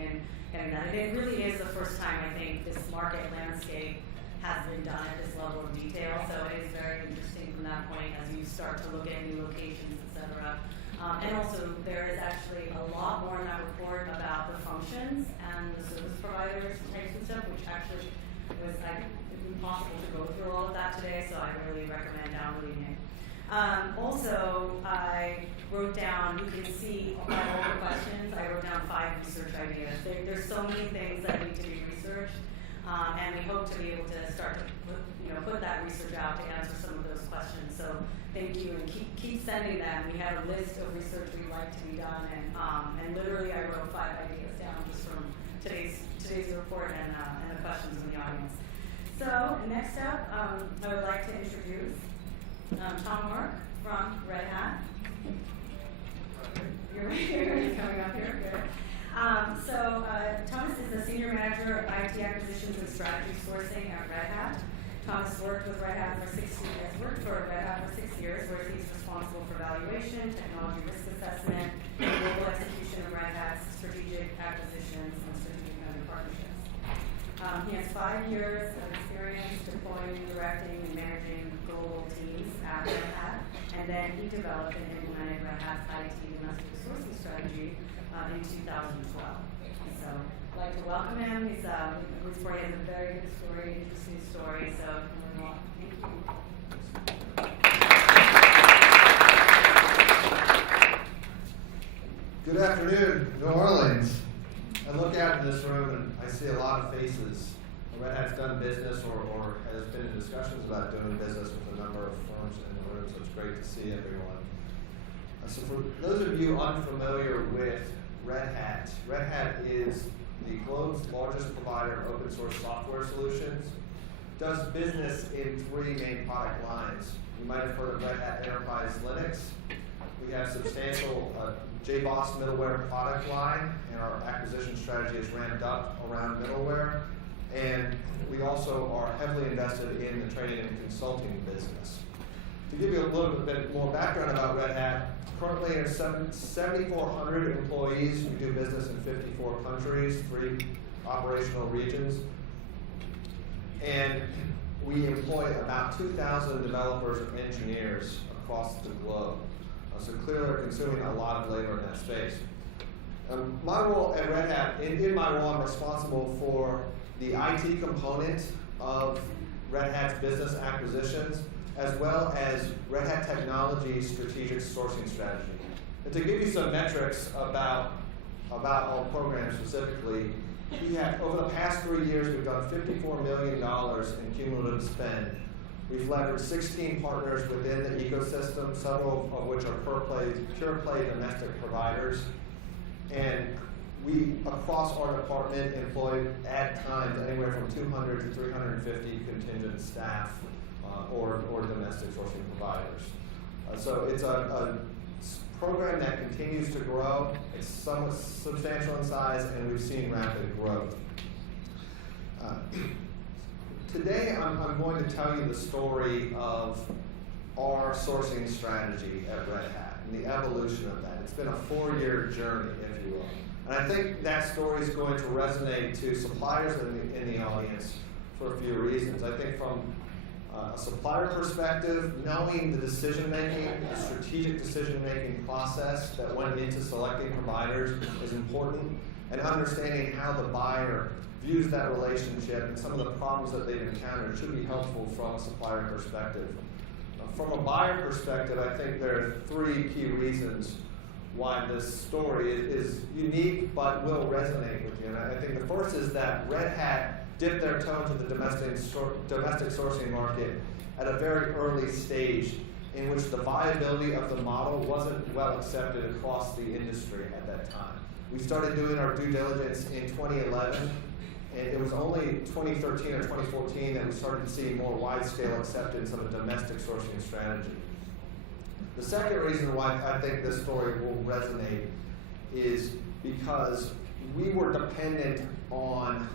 understanding and getting that. And it really is the first time, I think, this market landscape has been done at this level of detail. So it is very interesting from that point as you start to look at new locations, et cetera. And also, there is actually a lot more in that report about the functions and the service providers types and stuff, which actually was impossible to go through all of that today, so I really recommend downloading it. Also, I wrote down, you can see all the questions, I wrote down 5 research ideas. There's so many things that need to be researched, and we hope to be able to start to put that research out to answer some of those questions. So thank you, and keep sending them. We have a list of research we'd like to be done, and literally I wrote 5 ideas down just from today's report and the questions in the audience. So next up, I would like to introduce Tom Mirc from Red Hat. You're right here, he's coming up here. Good. So Thomas is the Senior Manager of IT Acquisitions and Strategy Sourcing at Red Hat. Thomas worked with Red Hat for 6 years, where he's responsible for valuation, technology risk assessment, and global execution of Red Hat's strategic acquisitions and strategic vendor partnerships. He has 5 years of experience deploying, directing, and managing global teams at Red Hat, and then he developed and implemented Red Hat's IT domestic sourcing strategy in 2012. So I'd like to welcome him. He has a very good story, interesting story, so come along. Thank you. Good afternoon, New Orleans. I look out in this room and I see a lot of faces. Red Hat's done business or has been in discussions about doing business with a number of firms in the room, so it's great to see everyone. So for those of you unfamiliar with Red Hat is the globe's largest provider of open source software solutions. Does business in 3 main product lines. You might have heard of Red Hat Enterprise Linux. We have substantial JBoss middleware product line, and our acquisition strategy is ramped up around middleware. And we also are heavily invested in the training and consulting business. To give you a little bit more background about Red Hat, currently there's 7,400 employees. We do business in 54 countries, 3 operational regions. And we employ about 2,000 developers and engineers across the globe. So clearly we're consuming a lot of labor in that space. My role at Red Hat, in my role, I'm responsible for the IT component of Red Hat's business acquisitions, as well as Red Hat Technology's strategic sourcing strategy. And to give you some metrics about our program specifically, we have, over the past 3 years, we've done $54 million in cumulative spend. We've leveraged 16 partners within the ecosystem, several of which are pure play domestic providers. And we, across our department, employ at times anywhere from 200 to 350 contingent staff or domestic sourcing providers. So it's a program that continues to grow. It's somewhat substantial in size, and we've seen rapid growth. Today, I'm going to tell you the story of our sourcing strategy at Red Hat and the evolution of that. It's been a 4-year journey, if you will. And I think that story is going to resonate to suppliers in the audience for a few reasons. I think from a supplier perspective, knowing the decision-making, the strategic decision-making process that went into selecting providers is important, and understanding how the buyer views that relationship and some of the problems that they've encountered should be helpful from a supplier perspective. From a buyer perspective, I think there are 3 key reasons why this story is unique but will resonate with you. And I think the first is that Red Hat dipped their toe into the domestic sourcing market at a very early stage in which the viability of the model wasn't well accepted across the industry at that time. We started doing our due diligence in 2011, and it was only 2013 or 2014 that we started to see more wide-scale acceptance of a domestic sourcing strategy. The second reason why I think this story will resonate is because we were dependent on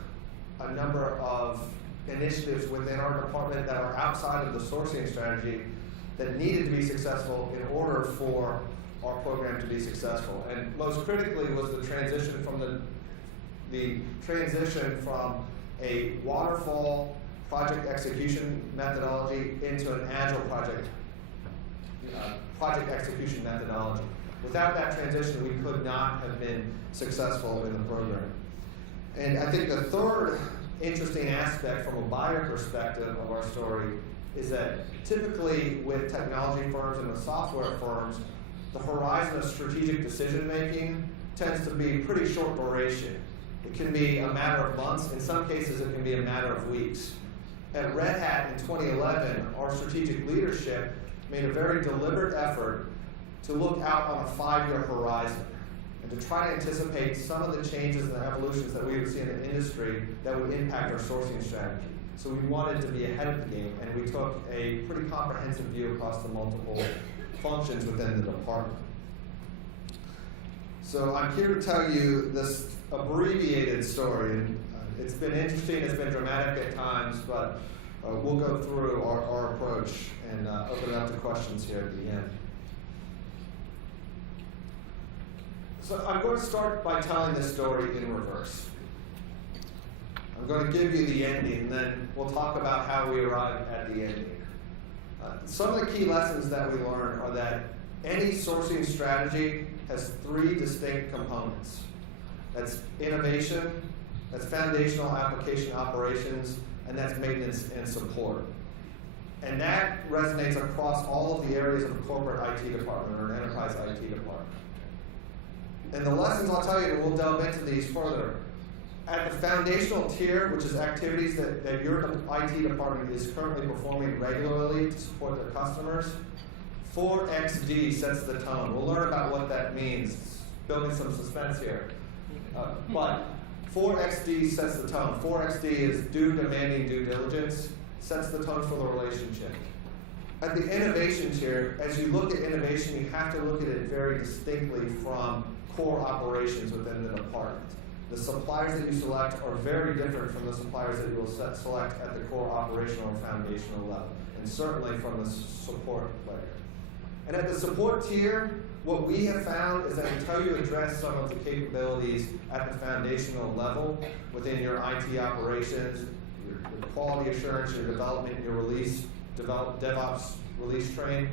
a number of initiatives within our department that are outside of the sourcing strategy that needed to be successful in order for our program to be successful. And most critically was the transition from the the transition from a waterfall project execution methodology into an agile project execution methodology. Without that transition, we could not have been successful in the program. And I think the third interesting aspect from a buyer perspective of our story is that typically with technology firms and with software firms, the horizon of strategic decision making tends to be pretty short duration. It can be a matter of months. In some cases, it can be a matter of weeks. At Red Hat in 2011, our strategic leadership made a very deliberate effort to look out on a 5-year horizon and to try to anticipate some of the changes and the evolutions that we would see in the industry that would impact our sourcing strategy. So we wanted to be ahead of the game, and we took a pretty comprehensive view across the multiple functions within the department. So I'm here to tell you this abbreviated story. And, it's been interesting, it's been dramatic at times, but we'll go through our approach and open it up to questions here at the end. So I'm going to start by telling this story in reverse. I'm going to give you the ending, and then we'll talk about how we arrived at the ending. Some of the key lessons that we learned are that any sourcing strategy has 3 distinct components. That's innovation, that's foundational application operations, and that's maintenance and support. And that resonates across all of the areas of a corporate IT department or an enterprise IT department. And the lessons I'll tell you, and we'll delve into these further. At the foundational tier, which is activities that your IT department is currently performing regularly to support their customers, 4XD sets the tone. We'll learn about what that means, building some suspense here. But 4XD sets the tone. 4XD is demanding due diligence, sets the tone for the relationship. At the innovation tier, as you look at innovation, you have to look at it very distinctly from core operations within the department. The suppliers that you select are very different from the suppliers that you will select at the core operational and foundational level, and certainly from the support layer. And at the support tier, what we have found is that until you address some of the capabilities at the foundational level within your IT operations, your quality assurance, your development, your release, DevOps release train,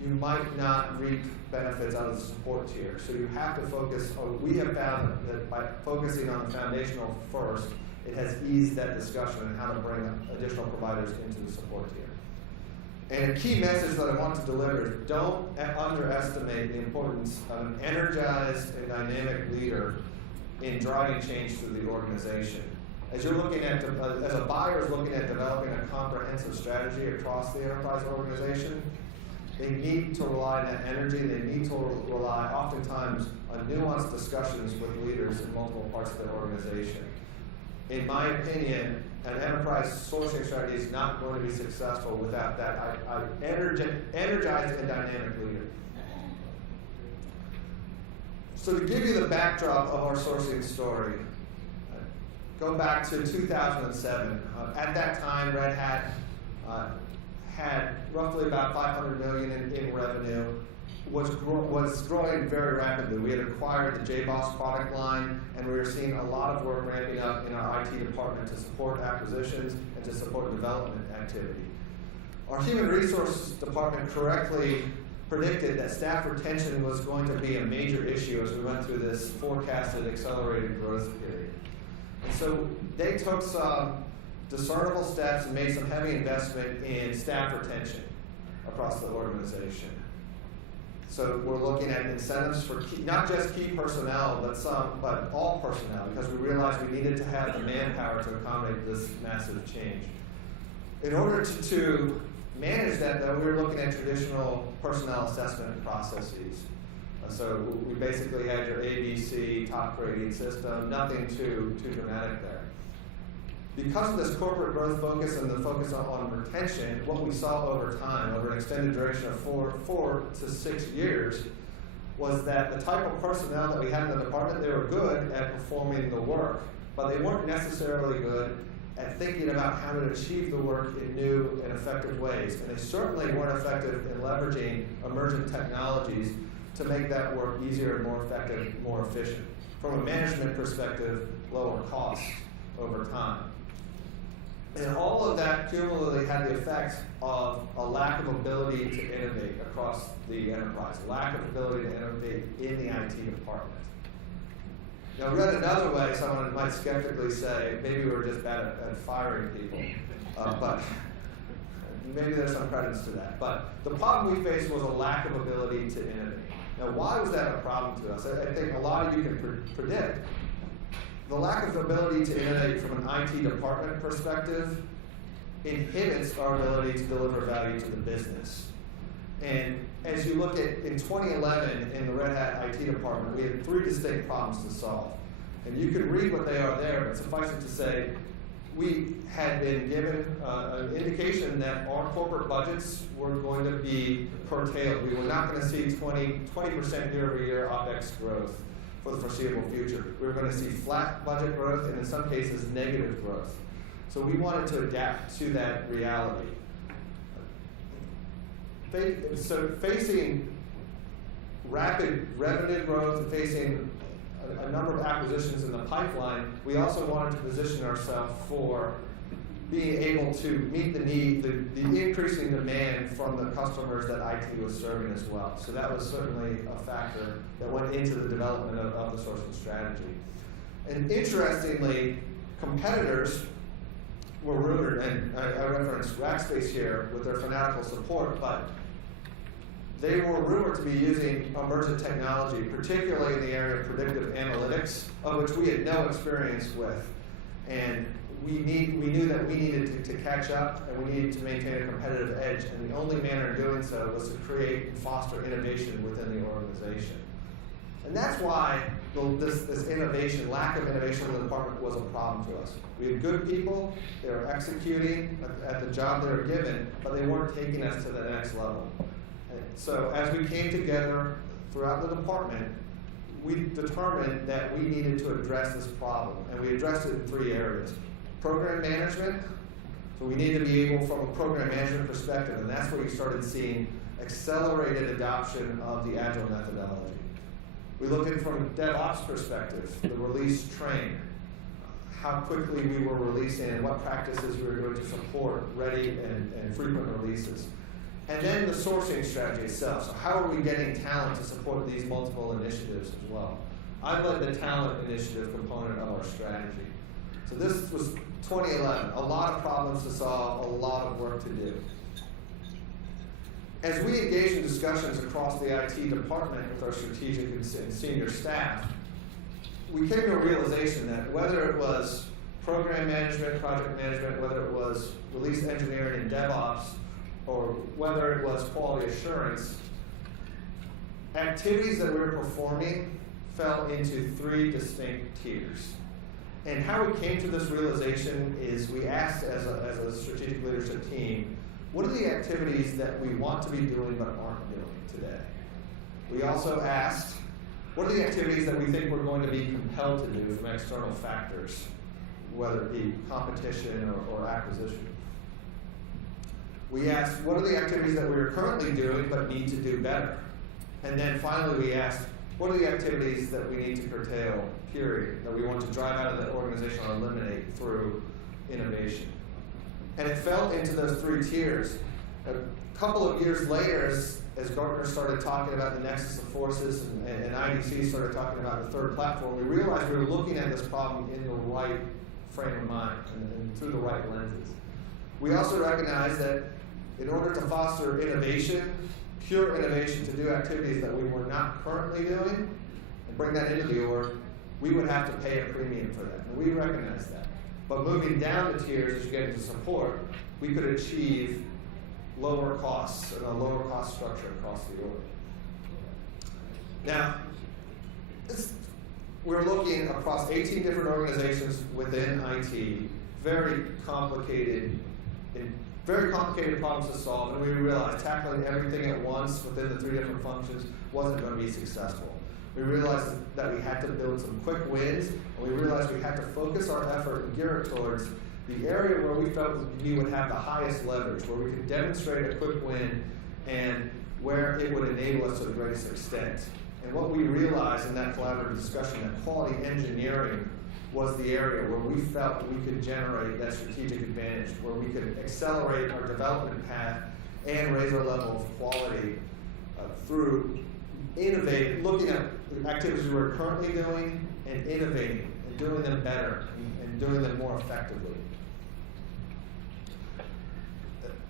you might not reap benefits out of the support tier. So you have to focus, we have found that by focusing on the foundational first, it has eased that discussion on how to bring additional providers into the support tier. And a key message that I want to deliver is don't underestimate the importance of an energized and dynamic leader in driving change through the organization. As you're looking at, as a buyer is looking at developing a comprehensive strategy across the enterprise organization, they need to rely on that energy. They need to rely oftentimes on nuanced discussions with leaders in multiple parts of their organization. In my opinion, an enterprise sourcing strategy is not going to be successful without that energized and dynamic leader. So to give you the backdrop of our sourcing story, go back to 2007. At that time, Red Hat had roughly about $500 million in revenue, was growing very rapidly. We had acquired the JBoss product line, and we were seeing a lot of work ramping up in our IT department to support acquisitions and to support development activity. Our human resources department correctly predicted that staff retention was going to be a major issue as we went through this forecasted accelerated growth period. And so they took some discernible steps and made some heavy investment in staff retention across the organization. So we're looking at incentives for not just key personnel, but all personnel, because we realized we needed to have the manpower to accommodate this massive change. In order to manage that, though, we were looking at traditional personnel assessment processes. So we basically had your ABC top grading system, nothing too dramatic there. Because of this corporate growth focus and the focus on retention, what we saw over time, over an extended duration of 4 to 6 years, was that the type of personnel that we had in the department, they were good at performing the work, but they weren't necessarily good at thinking about how to achieve the work in new and effective ways. And they certainly weren't effective in leveraging emergent technologies to make that work easier, more effective, more efficient. from a management perspective, lower costs over time. And all of that cumulatively had the effect of a lack of ability to innovate across the enterprise, lack of ability to innovate in the IT department. Now, read another way, someone might skeptically say, maybe we're just bad at firing people, but maybe there's some credence to that. But the problem we faced was a lack of ability to innovate. Now, why was that a problem to us? I think a lot of you can predict. The lack of ability to innovate from an IT department perspective inhibits our ability to deliver value to the business. And as you look at, in 2011, in the Red Hat IT department, we had 3 distinct problems to solve. And you can read what they are there, but suffice it to say, we had been given an indication that our corporate budgets were going to be curtailed. We were not going to see 20% year-over-year OpEx growth for the foreseeable future. We were going to see flat budget growth and in some cases negative growth. So we wanted to adapt to that reality. So facing rapid revenue growth, facing a number of acquisitions in the pipeline, we also wanted to position ourselves for being able to meet the need, the increasing demand from the customers that IT was serving as well. So that was certainly a factor that went into the development of the sourcing strategy. And interestingly, competitors were rumored, and I referenced Rackspace here with their fanatical support, but they were rumored to be using emergent technology, particularly in the area of predictive analytics, of which we had no experience with. And we knew that we needed to catch up and we needed to maintain a competitive edge, and the only manner of doing so was to create and foster innovation within the organization. And that's why this innovation, lack of innovation in the department was a problem to us. We had good people, they were executing at the job they were given, but they weren't taking us to the next level. And so as we came together throughout the department, we determined that we needed to address this problem, and we addressed it in 3 areas. Program management, so we need to be able from a program management perspective, and that's where you started seeing accelerated adoption of the Agile methodology. We looked at it from a DevOps perspective, the release train, how quickly we were releasing and what practices we were doing to support ready and frequent releases. And then the sourcing strategy itself, so how are we getting talent to support these multiple initiatives as well? I led the talent initiative component of our strategy. So this was 2011, a lot of problems to solve, a lot of work to do. As we engaged in discussions across the IT department with our strategic and senior staff, we came to a realization that whether it was program management, project management, whether it was release engineering and DevOps, or whether it was quality assurance, activities that we were performing fell into 3 distinct tiers. And how we came to this realization is we asked as a strategic leadership team, what are the activities that we want to be doing but aren't doing today? We also asked, what are the activities that we think we're going to be compelled to do from external factors, whether it be competition or acquisition? We asked, what are the activities that we are currently doing but need to do better? And then finally we asked, what are the activities that we need to curtail, period, that we want to drive out of the organization or eliminate through innovation? And it fell into those 3 tiers. A couple of years later, as Gartner started talking about the nexus of forces and IDC started talking about the 3rd platform, we realized we were looking at this problem in the right frame of mind and through the right lenses. We also recognized that in order to foster innovation, pure innovation, to do activities that we were not currently doing and bring that into the org, we would have to pay a premium for that. And we recognize that. But moving down the tiers as you get into support, we could achieve lower costs and a lower cost structure across the org. Now, we're looking across 18 different organizations within IT, very complicated problems to solve, and we realized tackling everything at once within the 3 different functions wasn't going to be successful. We realized that we had to build some quick wins, and we realized we had to focus our effort and gear it towards the area where we felt we would have the highest leverage, where we could demonstrate a quick win, and where it would enable us to the greatest extent. And what we realized in that collaborative discussion, that quality engineering was the area where we felt we could generate that strategic advantage, where we could accelerate our development path and raise our level of quality through innovating, looking at the activities we're currently doing and innovating and doing them better and doing them more effectively.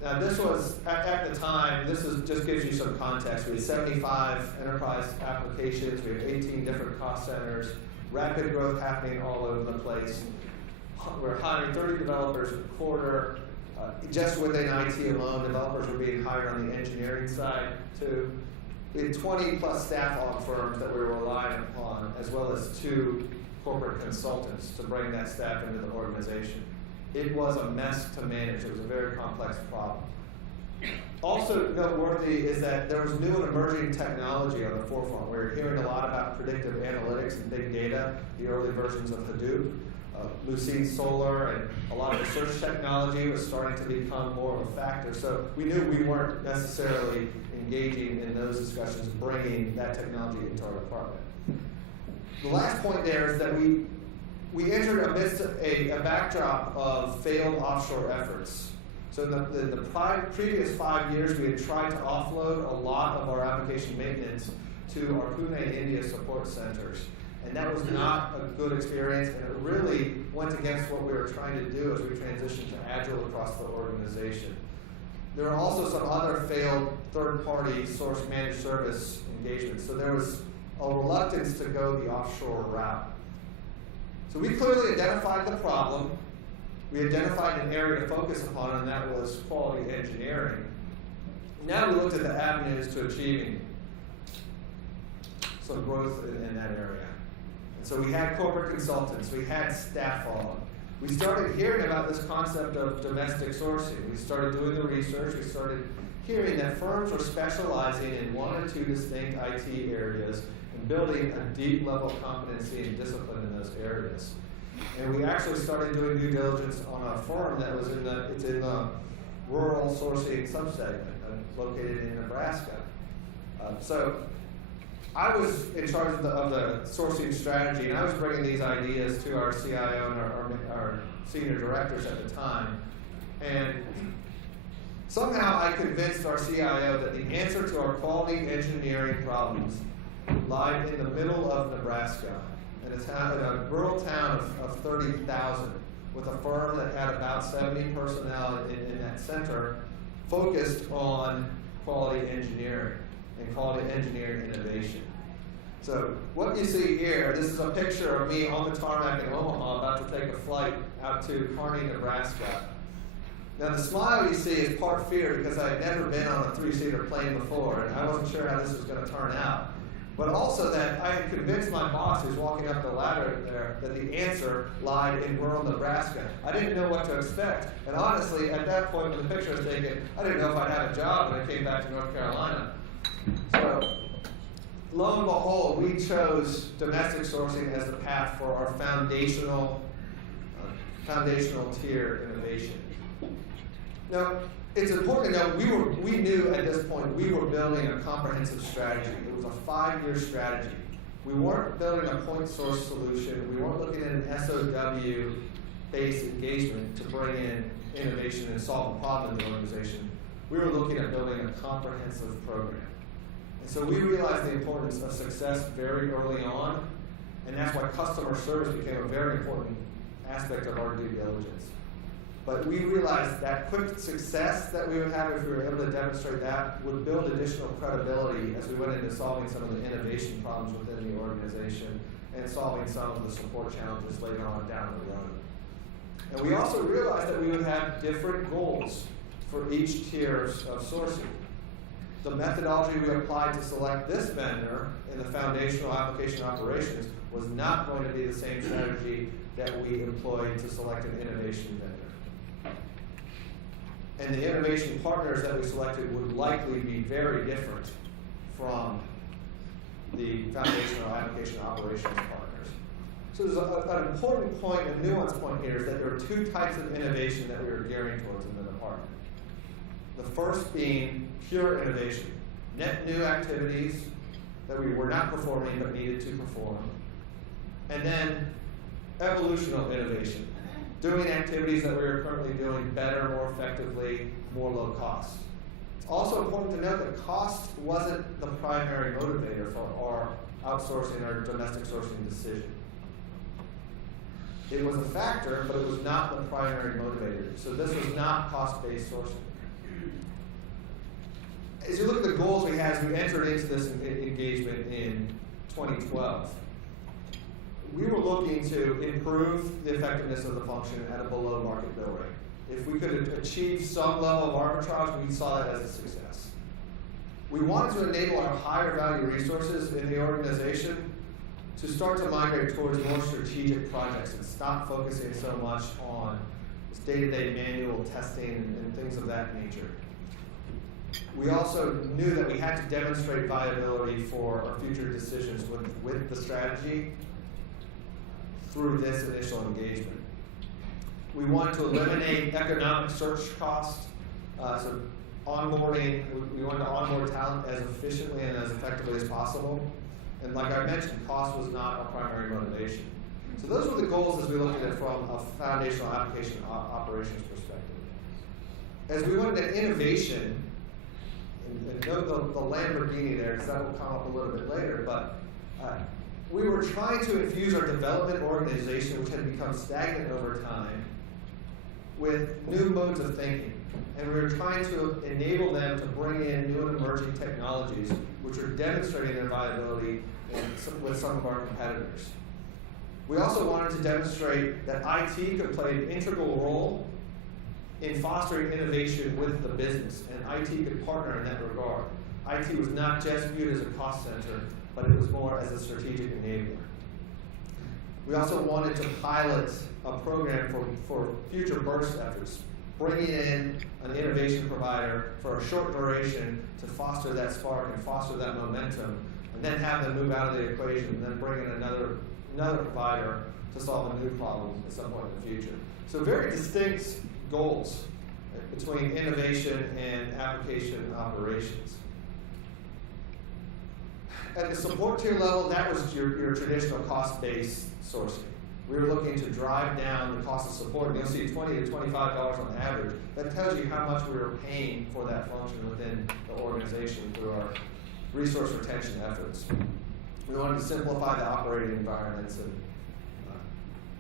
Now this was, at the time, just gives you some context. We had 75 enterprise applications, we had 18 different cost centers, rapid growth happening all over the place. We're hiring 30 developers a quarter. Just within IT alone, developers were being hired on the engineering side too. We had 20 plus staff aug firms that we were relying upon, as well as 2 corporate consultants to bring that staff into the organization. It was a mess to manage. It was a very complex problem. Also noteworthy is that there was new and emerging technology on the forefront. We were hearing a lot about predictive analytics and big data, the early versions of Hadoop, Lucene Solar, and a lot of research technology was starting to become more of a factor. So we knew we weren't necessarily engaging in those discussions, bringing that technology into our department. The last point there is that we entered amidst a backdrop of failed offshore efforts. So in the previous 5 years, we had tried to offload a lot of our application maintenance to our Pune, India support centers. And that was not a good experience, and it really went against what we were trying to do as we transitioned to Agile across the organization. There are also some other failed third-party source managed service engagements. So there was a reluctance to go the offshore route. So we clearly identified the problem. We identified an area to focus upon, and that was quality engineering. Now we looked at the avenues to achieving some growth in that area. And so we had corporate consultants, we had staff aug. We started hearing about this concept of domestic sourcing. We started doing the research. We started hearing that firms were specializing in 1 or 2 distinct IT areas and building a deep level of competency and discipline in those areas. And we actually started doing due diligence on a firm that was in the rural sourcing subsegment located in Nebraska. So I was in charge of the sourcing strategy, and I was bringing these ideas to our CIO and our senior directors at the time. And somehow I convinced our CIO that the answer to our quality engineering problems lied in the middle of Nebraska, in a rural town of 30,000, with a firm that had about 70 personnel in that center, focused on quality engineering and quality engineering innovation. So what you see here, this is a picture of me on the tarmac in Omaha about to take a flight out to Kearney, Nebraska. Now the smile you see is part fear because I had never been on a 3-seater plane before and I wasn't sure how this was going to turn out. But also that I had convinced my boss who's walking up the ladder there that the answer lied in rural Nebraska. I didn't know what to expect. And honestly, at that point when the picture was taken, I didn't know if I'd have a job when I came back to North Carolina. So lo and behold, we chose domestic sourcing as the path for our foundational tier innovation. Now, it's important to note we knew at this point we were building a comprehensive strategy. It was a 5-year strategy. We weren't building a point source solution. We weren't looking at an SOW-based engagement to bring in innovation and solve a problem in the organization. We were looking at building a comprehensive program. And so we realized the importance of success very early on, and that's why customer service became a very important aspect of our due diligence. But we realized that quick success that we would have if we were able to demonstrate that would build additional credibility as we went into solving some of the innovation problems within the organization and solving some of the support challenges later on down the road. And we also realized that we would have different goals for each tier of sourcing. The methodology we applied to select this vendor in the foundational application operations was not going to be the same strategy that we employed to select an innovation vendor. And the innovation partners that we selected would likely be very different from the foundational application operations partners. So there's an important point, a nuanced point here, is that there are 2 types of innovation that we were gearing towards in the department. The first being pure innovation, net new activities, that we were not performing but needed to perform. And then evolutional innovation, doing activities that we are currently doing better, more effectively, more low cost. It's also important to note that cost wasn't the primary motivator for our outsourcing or domestic sourcing decision. It was a factor, but it was not the primary motivator. So this was not cost-based sourcing. As you look at the goals we had as we entered into this engagement in 2012, we were looking to improve the effectiveness of the function at a below market bill rate. If we could achieve some level of arbitrage, we saw that as a success. We wanted to enable our higher value resources in the organization to start to migrate towards more strategic projects and stop focusing so much on day-to-day manual testing and things of that nature. We also knew that we had to demonstrate viability for our future decisions with the strategy through this initial engagement. We wanted to eliminate economic search costs, so onboarding, we wanted to onboard talent as efficiently and as effectively as possible. And like I mentioned, cost was not our primary motivation. So those were the goals as we looked at it from a foundational application operations perspective. As we went into innovation, and note the Lamborghini there, because that will come up a little bit later, but we were trying to infuse our development organization, which had become stagnant over time, with new modes of thinking. And we were trying to enable them to bring in new and emerging technologies, which are demonstrating their viability with some of our competitors. We also wanted to demonstrate that IT could play an integral role in fostering innovation with the business, and IT could partner in that regard. IT was not just viewed as a cost center, but it was more as a strategic enabler. We also wanted to pilot a program for future burst efforts, bringing in an innovation provider for a short duration to foster that spark and foster that momentum, and then have them move out of the equation, and then bring in another provider to solve a new problem at some point in the future. So very distinct goals between innovation and application operations. At the support tier level, that was your traditional cost-based sourcing. We were looking to drive down the cost of support. And you'll see $20 to $25 on average. That tells you how much we were paying for that function within the organization through our resource retention efforts. We wanted to simplify the operating environments, and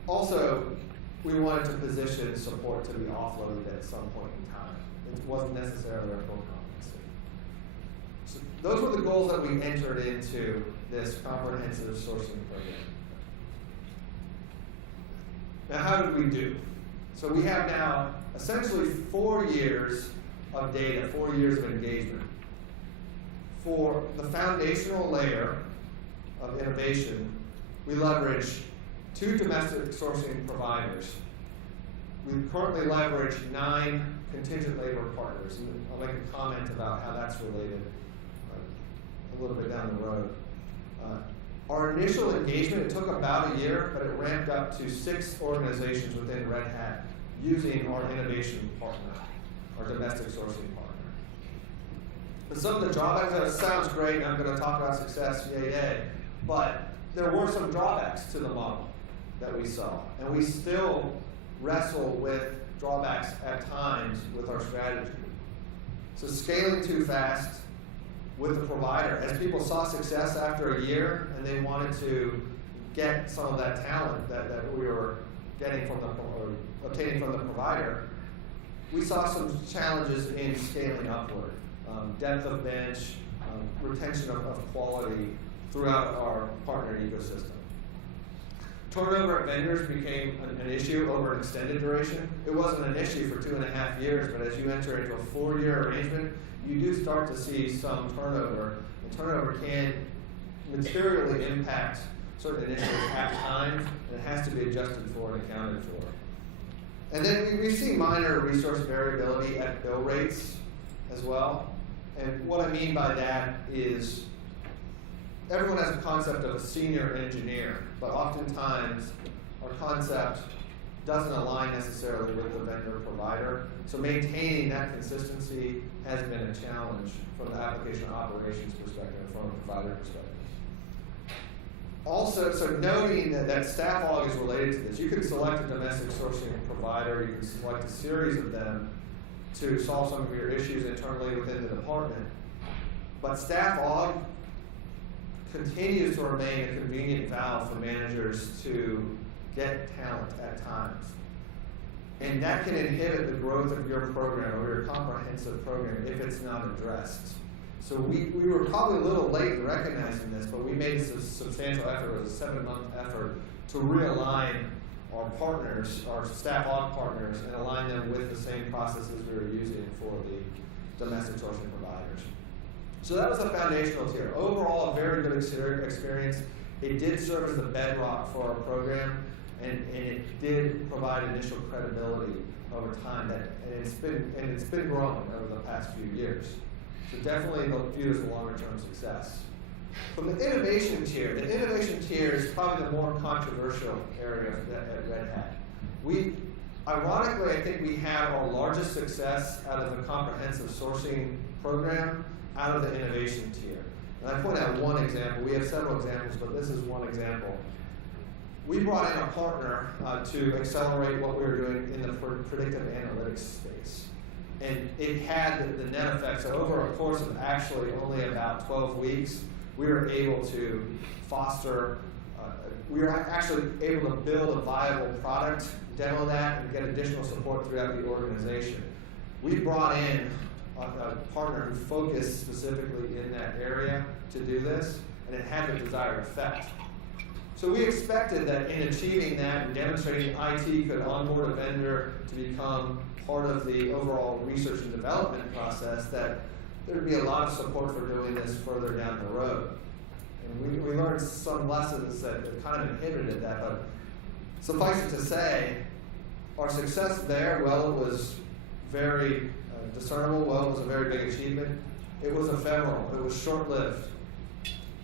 also we wanted to position support to be offloaded at some point in time. It wasn't necessarily our core competency. So those were the goals that we entered into this comprehensive sourcing program. Now, how did we do? So we have now essentially 4 years of data, 4 years of engagement. For the foundational layer of innovation, we leverage 2 domestic sourcing providers. We currently leverage 9 contingent labor partners, and I'll make a comment about how that's related a little bit down the road. Our initial engagement, it took about a year, but it ramped up to 6 organizations within Red Hat using our innovation partner, our domestic sourcing partner. But some of the drawbacks, that sounds great, and I'm going to talk about success, yay, but there were some drawbacks to the model that we saw, and we still wrestle with drawbacks at times with our strategy. So scaling too fast with the provider, as people saw success after a year and they wanted to get some of that talent that we were getting from or obtaining from the provider, we saw some challenges in scaling upward. Depth of bench, retention of quality throughout our partner ecosystem. Turnover at vendors became an issue over an extended duration. It wasn't an issue for 2.5 years, but as you enter into a 4-year arrangement, you do start to see some turnover, and turnover can materially impact certain initiatives at times, and it has to be adjusted for and accounted for. And then we see minor resource variability at bill rates as well. And what I mean by that is everyone has a concept of a senior engineer, but oftentimes our concept doesn't align necessarily with the vendor provider. So maintaining that consistency has been a challenge from the application operations perspective and from a provider perspective. Also, so noting that staff aug is related to this. You can select a domestic sourcing provider, you can select a series of them to solve some of your issues internally within the department. But staff aug continues to remain a convenient valve for managers to get talent at times. And that can inhibit the growth of your program or your comprehensive program if it's not addressed. So we were probably a little late in recognizing this, but we made a substantial effort, it was a 7-month effort, to realign our partners, our staff aug partners, and align them with the same processes we were using for the domestic sourcing providers. So that was a foundational tier. Overall, a very good experience. It did serve as the bedrock for our program, and it did provide initial credibility over time. And it's been growing over the past few years. So definitely viewed as a longer-term success. From the innovation tier is probably the more controversial area at Red Hat. Ironically, I think we have our largest success out of the comprehensive sourcing program out of the innovation tier. And I point out one example. We have several examples, but this is one example. We brought in a partner to accelerate what we were doing in the predictive analytics space. And it had the net effect. So over a course of actually only about 12 weeks, we were able to foster, we were actually able to build a viable product, demo that, and get additional support throughout the organization. We brought in a partner who focused specifically in that area to do this, and it had the desired effect. So we expected that in achieving that and demonstrating IT could onboard a vendor to become part of the overall research and development process, that there would be a lot of support for doing this further down the road. And we learned some lessons that kind of inhibited that, but suffice it to say, our success there, well, it was very discernible, well, it was a very big achievement. It was ephemeral, it was short-lived,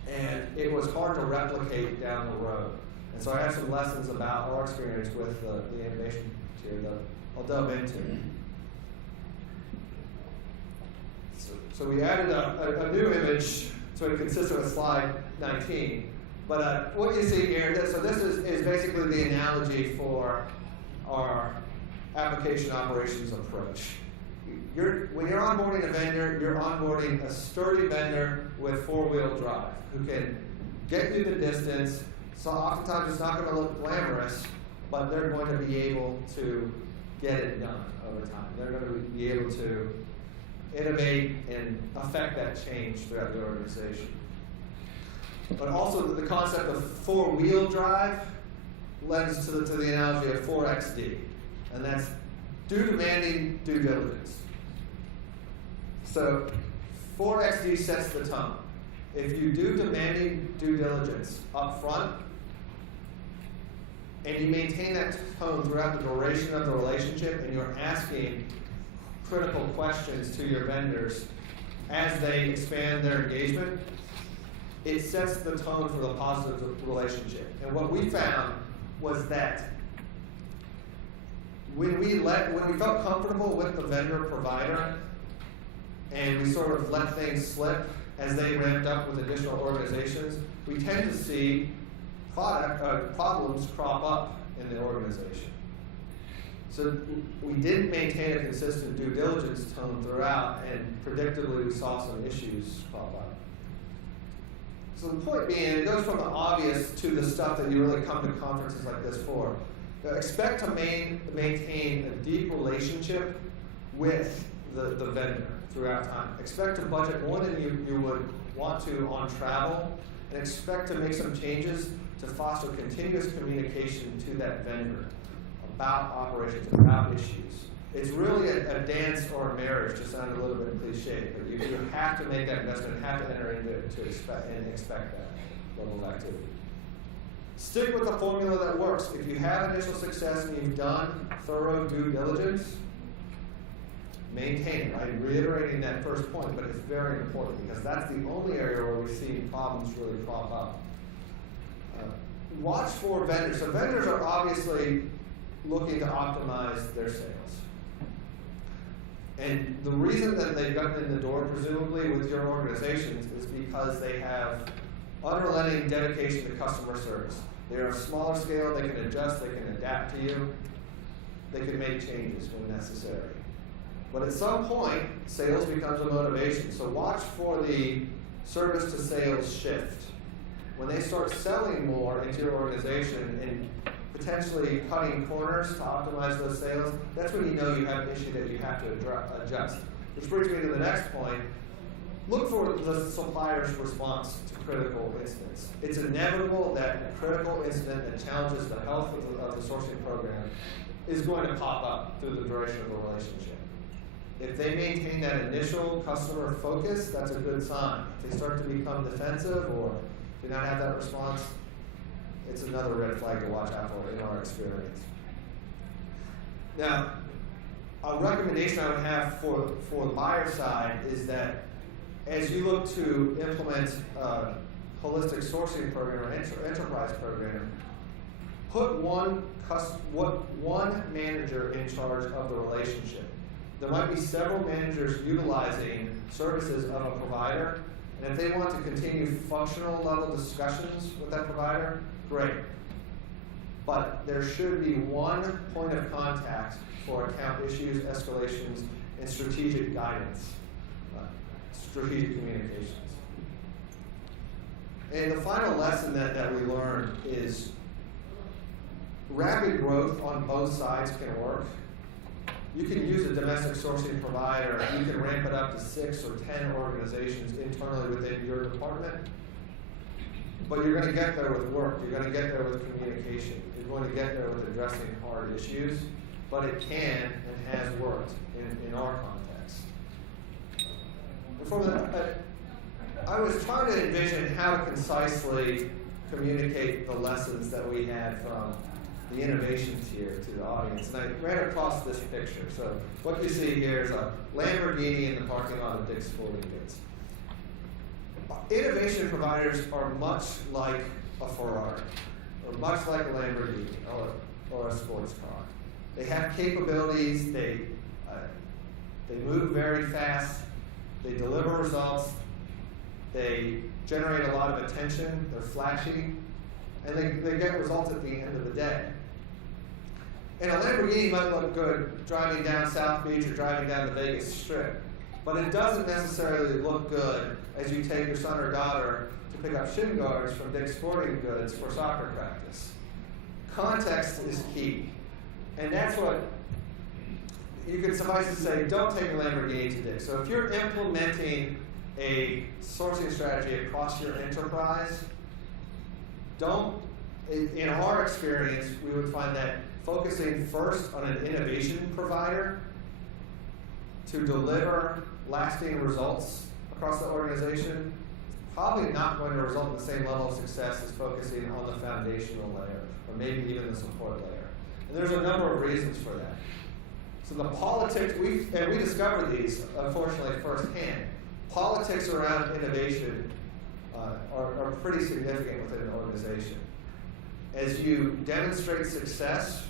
and it was hard to replicate down the road. And so I have some lessons about our experience with the innovation tier that I'll delve into. So we added a new image, so it consists of a slide 19. But what you see here, so this is basically the analogy for our application operations approach. When you're onboarding a vendor, you're onboarding a sturdy vendor with 4-wheel drive who can get you the distance. So oftentimes it's not going to look glamorous, but they're going to be able to get it done over time. They're going to be able to innovate and affect that change throughout the organization. But also the concept of 4-wheel drive lends to the analogy of 4XD, and that's do demanding due diligence. So 4XD sets the tone. If you do demanding due diligence up front, and you maintain that tone throughout the duration of the relationship, and you're asking critical questions to your vendors as they expand their engagement, it sets the tone for the positive relationship. And what we found was that when we felt comfortable with the vendor provider, and we sort of let things slip as they ramped up with additional organizations, we tend to see problems crop up in the organization. So we did maintain a consistent due diligence tone throughout, and predictably we saw some issues crop up. So the point being, it goes from the obvious to the stuff that you really come to conferences like this for. Expect to maintain a deep relationship with the vendor throughout time. Expect to budget more than you would want to on travel, and expect to make some changes to foster continuous communication to that vendor about operations, about issues. It's really a dance or a marriage, to sound a little bit cliche, but you have to make that investment, have to enter into it to expect that level of activity. Stick with the formula that works. If you have initial success and you've done thorough due diligence, maintain it. I'm reiterating that first point, but it's very important because that's the only area where we see problems really crop up. Watch for vendors. So vendors are obviously looking to optimize their sales. And the reason that they've gotten in the door, presumably, with your organizations is because they have unrelenting dedication to customer service. They are smaller scale, they can adjust, they can adapt to you, they can make changes when necessary. But at some point, sales becomes a motivation. So watch for the service to sales shift. When they start selling more into your organization and potentially cutting corners to optimize those sales, that's when you know you have an issue that you have to adjust. Which brings me to the next point. Look for the supplier's response to critical incidents. It's inevitable that a critical incident that challenges the health of the sourcing program is going to pop up through the duration of the relationship. If they maintain that initial customer focus, that's a good sign. If they start to become defensive or do not have that response, it's another red flag to watch out for in our experience. Now, a recommendation I would have for the buyer side is that as you look to implement a holistic sourcing program or enterprise program, put one manager in charge of the relationship. There might be several managers utilizing services of a provider, and if they want to continue functional level discussions with that provider, great. But there should be one point of contact for account issues, escalations, and strategic guidance, strategic communications. And the final lesson that we learned is rapid growth on both sides can work. You can use a domestic sourcing provider, you can ramp it up to 6 or 10 organizations internally within your department. But you're going to get there with work, you're going to get there with communication, you're going to get there with addressing hard issues, but it can and has worked in our context. Before that, I was trying to envision how to concisely communicate the lessons that we had from the innovations here to the audience. And I ran across this picture. So what you see here is a Lamborghini in the parking lot of Dick's Sporting Goods. Innovation providers are much like a Ferrari, or much like a Lamborghini, or a sports car. They have capabilities, they move very fast, they deliver results, they generate a lot of attention, they're flashy, and they get results at the end of the day. And a Lamborghini might look good driving down South Beach or driving down the Vegas Strip, but it doesn't necessarily look good as you take your son or daughter to pick up shin guards from Dick's Sporting Goods for soccer practice. Context is key. And that's what you could suffice to say, don't take a Lamborghini to Dick's. So if you're implementing a sourcing strategy across your enterprise, in our experience, we would find that focusing first on an innovation provider to deliver lasting results across the organization is probably not going to result in the same level of success as focusing on the foundational layer, or maybe even the support layer. And there's a number of reasons for that. So the politics, we discovered these, unfortunately, firsthand. Politics around innovation are pretty significant within an organization. As you demonstrate success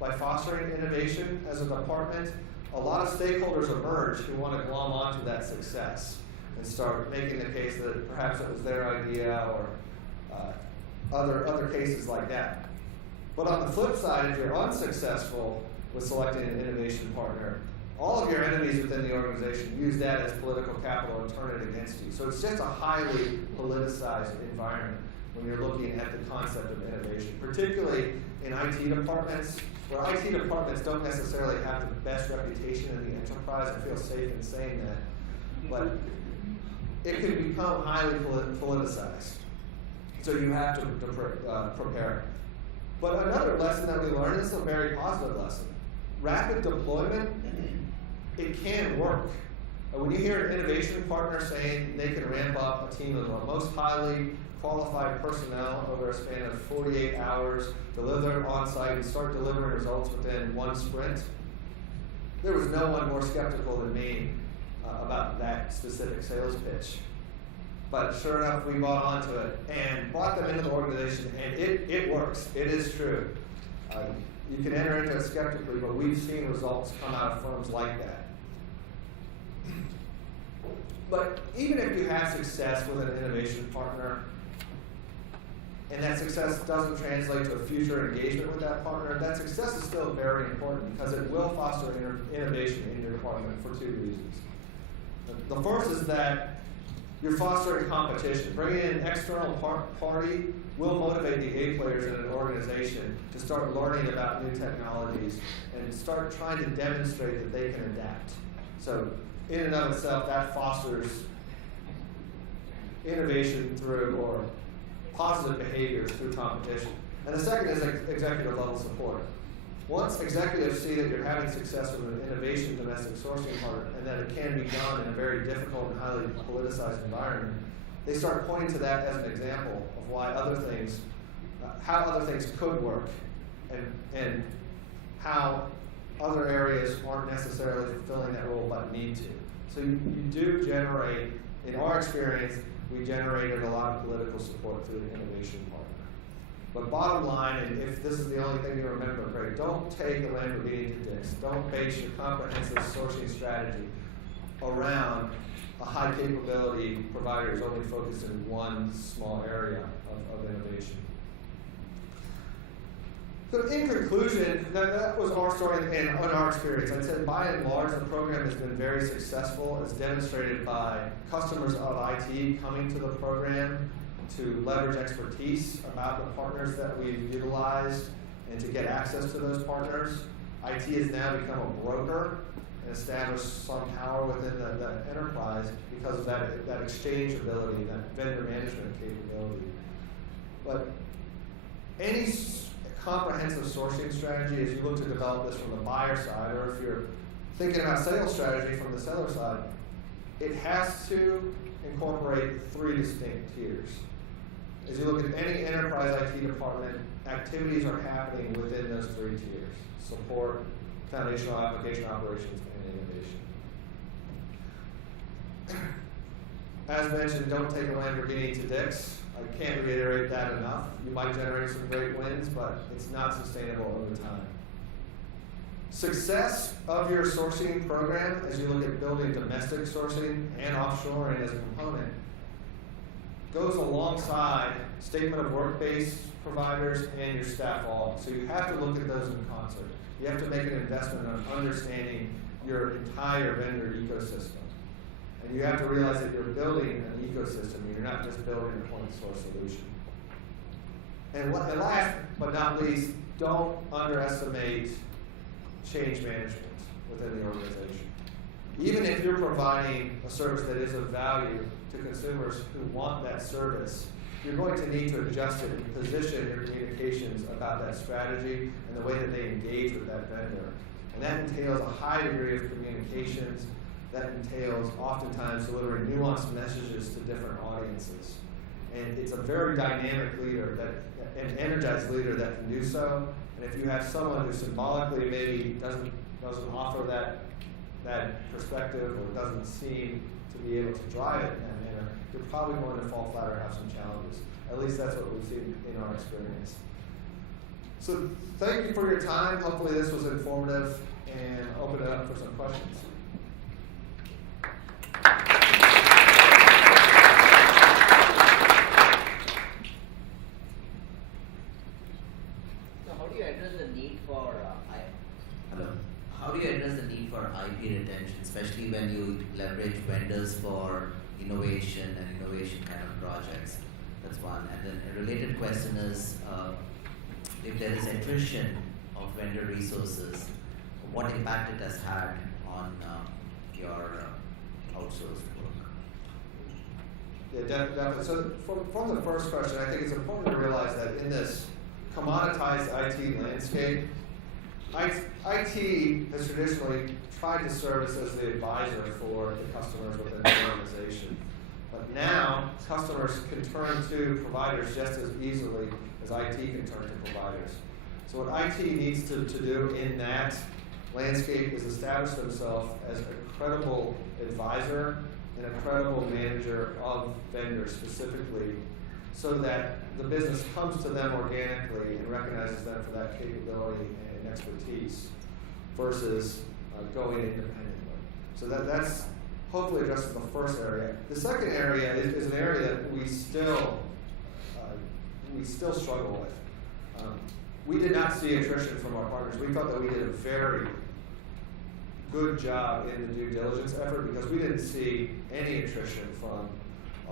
by fostering innovation as a department, a lot of stakeholders emerge who want to glom onto that success and start making the case that perhaps it was their idea, or other cases like that. But on the flip side, if you're unsuccessful with selecting an innovation partner, all of your enemies within the organization use that as political capital and turn it against you. So it's just a highly politicized environment when you're looking at the concept of innovation, particularly in IT departments, where IT departments don't necessarily have the best reputation in the enterprise. I feel safe in saying that. But it can become highly politicized. So you have to prepare. But another lesson that we learned, this is a very positive lesson. Rapid deployment, it can work. When you hear an innovation partner saying they can ramp up a team of the most highly qualified personnel over a span of 48 hours, deliver on-site, and start delivering results within one sprint, there was no one more skeptical than me about that specific sales pitch. But sure enough, we bought onto it and brought them into the organization, and it works. It is true. You can enter into it skeptically, but we've seen results come out of firms like that. But even if you have success with an innovation partner, and that success doesn't translate to a future engagement with that partner, that success is still very important because it will foster innovation in your department for two reasons. The first is that you're fostering competition. Bringing in an external party will motivate the A players in an organization to start learning about new technologies and start trying to demonstrate that they can adapt. So in and of itself, that fosters innovation through, or positive behaviors through competition. And the second is executive level support. Once executives see that you're having success with an innovation domestic sourcing partner and that it can be done in a very difficult and highly politicized environment, they start pointing to that as an example of why other things, how other things could work, and how other areas aren't necessarily fulfilling that role but need to. So you do generate, in our experience, we generated a lot of political support through the innovation partner. But bottom line, and if this is the only thing you remember, great, don't take a Lamborghini to Dick's. Don't base your comprehensive sourcing strategy around a high capability provider who's only focused in one small area of innovation. So in conclusion, that was our story and our experience. I'd say by and large, the program has been very successful, as demonstrated by customers of IT coming to the program to leverage expertise about the partners that we've utilized and to get access to those partners. IT has now become a broker and established some power within the enterprise because of that exchange ability, that vendor management capability. But any comprehensive sourcing strategy, as you look to develop this from the buyer side, or if you're thinking about sales strategy from the seller side, it has to incorporate three distinct tiers. As you look at any enterprise IT department, activities are happening within those three tiers: support, foundational application operations, and innovation. As mentioned, don't take a Lamborghini to Dick's. I can't reiterate that enough. You might generate some great wins, but it's not sustainable over time. Success of your sourcing program, as you look at building domestic sourcing and offshoring as a component, goes alongside statement of work-based providers and your staff aug. So you have to look at those in concert. You have to make an investment on understanding your entire vendor ecosystem. And you have to realize that you're building an ecosystem. You're not just building a point source solution. And last but not least, don't underestimate change management within the organization. Even if you're providing a service that is of value to consumers who want that service, you're going to need to adjust it and position your communications about that strategy and the way that they engage with that vendor. And that entails a high degree of communications. That entails oftentimes delivering nuanced messages to different audiences. And it's a very dynamic leader, an energized leader that can do so. And if you have someone who symbolically maybe doesn't offer that perspective or doesn't seem to be able to drive it in that manner, you're probably going to fall flat or have some challenges. At least that's what we've seen in our experience. So thank you for your time. Hopefully this was informative, and open it up for some questions. How do you address the need for IP retention, especially when you leverage vendors for innovation and innovation kind of projects? That's one. And then a related question is, if there is attrition of vendor resources, what impact it has had on your outsourced work? Yeah, definitely. So from the first question, I think it's important to realize that in this commoditized IT landscape, IT has traditionally tried to service as the advisor for the customers within the organization. But now, customers can turn to providers just as easily as IT can turn to providers. So what IT needs to do in that landscape is establish themselves as a credible advisor and a credible manager of vendors specifically, so that the business comes to them organically and recognizes them for that capability and expertise versus going independently. So that's hopefully addresses the first area. The second area is an area that we still we still struggle with. We did not see attrition from our partners. We felt that we did a very good job in the due diligence effort because we didn't see any attrition from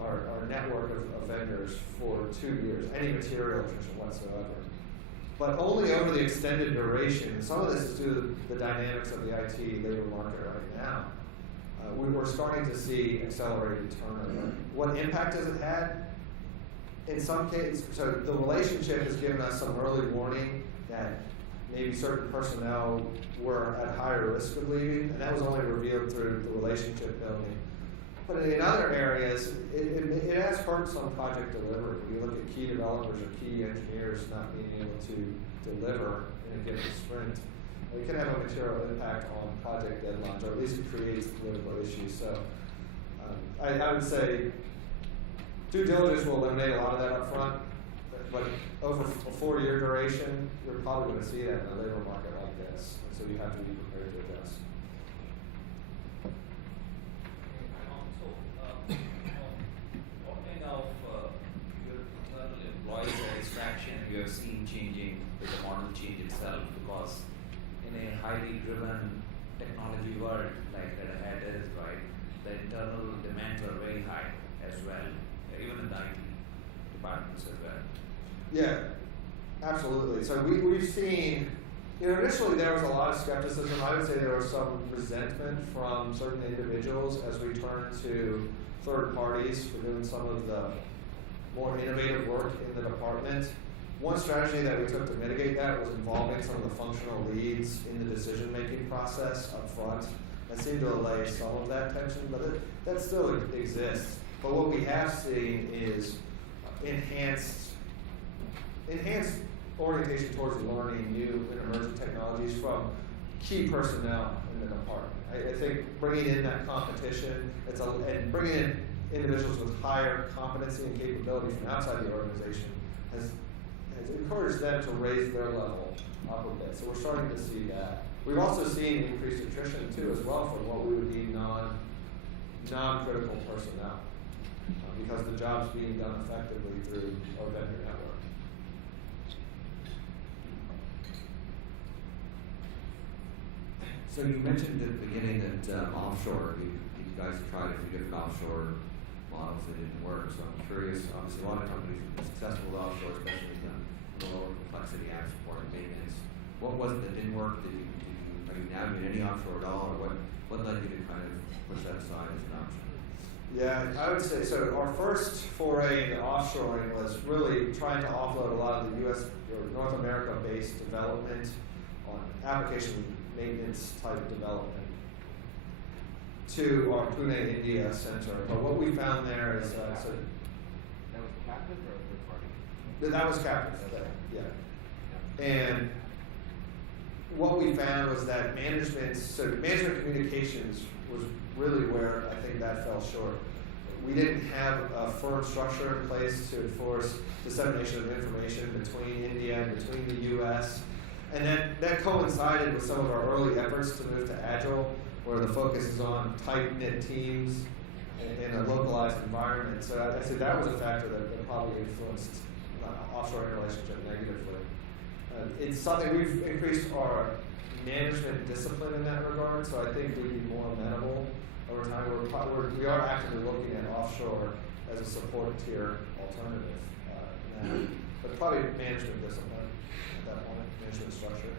our network of vendors for 2 years, any material attrition whatsoever. But only over the extended duration, some of this is due to the dynamics of the IT labor market right now. We're starting to see accelerated turnover. What impact has it had? In some cases, so the relationship has given us some early warning that maybe certain personnel were at higher risk of leaving, and that was only revealed through the relationship building. But in other areas, it has hurt some project delivery. When you look at key developers or key engineers not being able to deliver in a given sprint, it can have a material impact on project deadlines, or at least it creates political issues. So I would say due diligence will eliminate a lot of that up front, but over a 4-year duration, you're probably going to see that in a labor market like this. And so you have to be prepared to adjust. What kind of your internal employee satisfaction you have seen changing with the model change itself? Because in a highly driven technology world like Red Hat is, right, the internal demands are very high as well, even in the IT departments as well. Yeah, absolutely. So we've seen, initially there was a lot of skepticism. I would say there was some resentment from certain individuals as we turned to third parties for doing some of the more innovative work in the department. One strategy that we took to mitigate that was involving some of the functional leads in the decision-making process up front. That seemed to allay some of that tension, but that still exists. But what we have seen is enhanced orientation towards learning new and emerging technologies from key personnel in the department. I think bringing in that competition and bringing in individuals with higher competency and capability from outside the organization has encouraged them to raise their level up a bit. So we're starting to see that. We've also seen increased attrition too as well from what we would deem non-critical personnel because the job's being done effectively through our vendor network. So you mentioned at the beginning that offshore, you guys tried a few different offshore models that didn't work. So I'm curious, obviously a lot of companies have been successful with offshore, especially the lower complexity app support and maintenance. What was it that didn't work? Are you now doing any offshore at all, or what led you to kind of push that aside as an option? Yeah, I would say so. Our first foray into offshoring was really trying to offload a lot of the U.S. or North America-based development on application maintenance type development to our Pune, India center. But what we found there is that was captive or third party? that was captive. Yeah. And what we found was that management communications was really where I think that fell short. We didn't have a firm structure in place to enforce dissemination of information between India and between the U.S. And that coincided with some of our early efforts to move to Agile, where the focus is on tight-knit teams in a localized environment. So I say that was a factor that probably influenced offshoring relationship negatively. It's something we've increased our management discipline in that regard, so I think we'd be more amenable over time. We are actively looking at offshore as a support tier alternative now, but probably management discipline at that point, management structure.